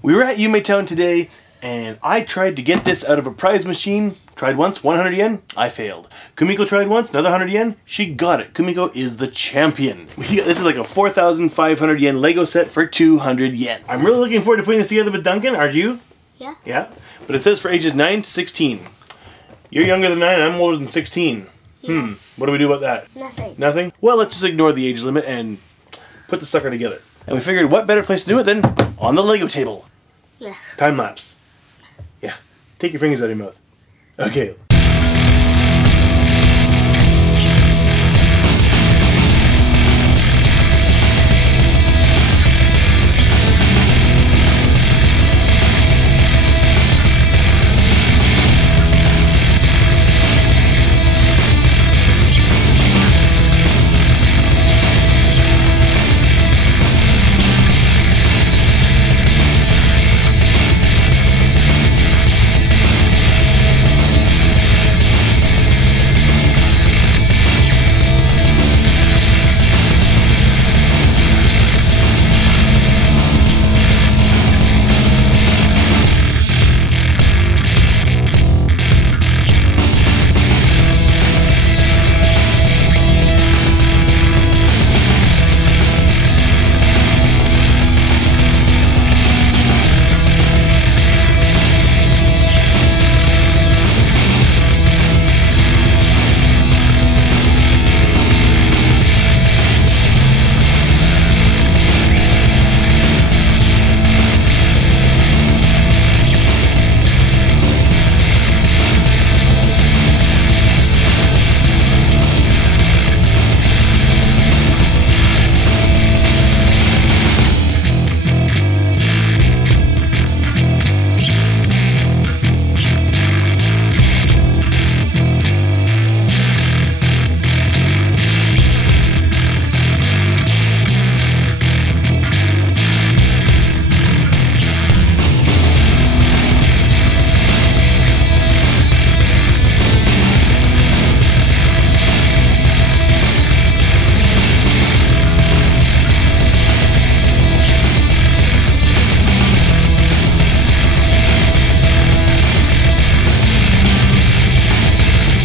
We were at YouMe Town today, and I tried to get this out of a prize machine. Tried once, 100 yen, I failed. Kumiko tried once, another 100 yen, she got it. Kumiko is the champion. This is like a 4,500 yen Lego set for 200 yen. I'm really looking forward to putting this together with Duncan, aren't you? Yeah. Yeah? But it says for ages 9 to 16. You're younger than 9, I'm older than 16. Yes. What do we do about that? Nothing. Nothing? Well, let's just ignore the age limit and put the sucker together. And we figured what better place to do it than on the Lego table. Yeah. Time lapse. Yeah. Take your fingers out of your mouth. Okay.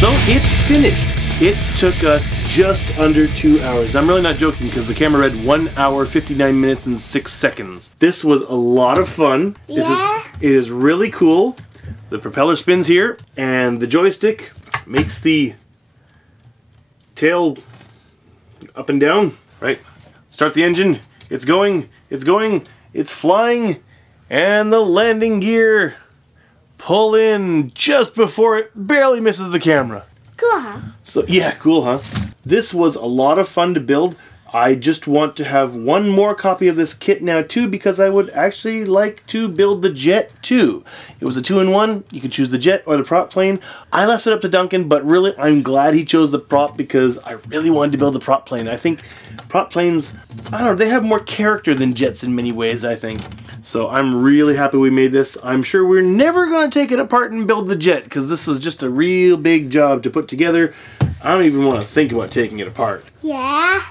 So it's finished. It took us just under 2 hours. I'm really not joking because the camera read 1 hour, 59 minutes, and 6 seconds. This was a lot of fun. Yeah. It is really cool. The propeller spins here, and the joystick makes the tail up and down, right? Start the engine. It's going, it's flying, and the landing gear pull in just before it barely misses the camera. Cool, huh? So yeah, cool, huh? This was a lot of fun to build. I just want to have one more copy of this kit now too, because I would actually like to build the jet too. It was a 2-in-1. You could choose the jet or the prop plane. I left it up to Duncan, but really I'm glad he chose the prop because I really wanted to build the prop plane. I think prop planes, I don't know, they have more character than jets in many ways, I think. So I'm really happy we made this. I'm sure we're never going to take it apart and build the jet because this is just a real big job to put together. I don't even want to think about taking it apart. Yeah.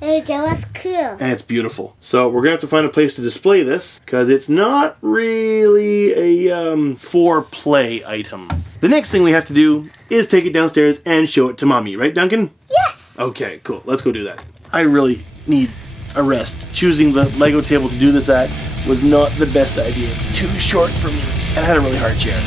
That was cool. And it's beautiful. So we're going to have to find a place to display this because it's not really a for-play item. The next thing we have to do is take it downstairs and show it to Mommy. Right, Duncan? Yes. Okay, cool. Let's go do that. I really need a rest. Choosing the Lego table to do this at was not the best idea. It's too short for me, and I had a really hard chair.